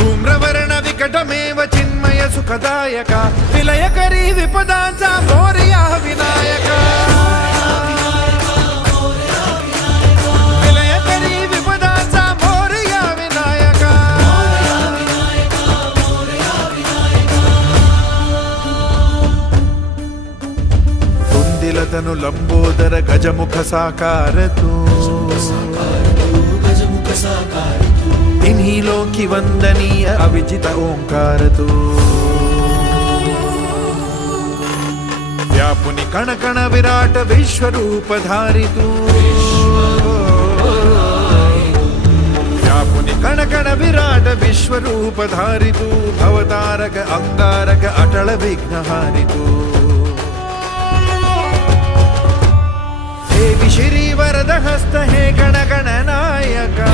धूम्रवर्ण विकटमेव चिन्मय सुखदायक विलयकरी विपदांचा मोरया विनायक विलयकरी विपदांचा मोरया विनायक कुंदिलतनु लंबोदर गजमुख साकार तू इन्हीं की वंदनीय अविजित ओंकार तू व्यापुनि कण कण विराट विश्वरूप धारी तू व्यापुनि कण कण विराट विश्वरूप धारी तू भवतारक अंगारक अटल विघ्नहारी तू देवी श्री वरद हस्त हे गण गण नायका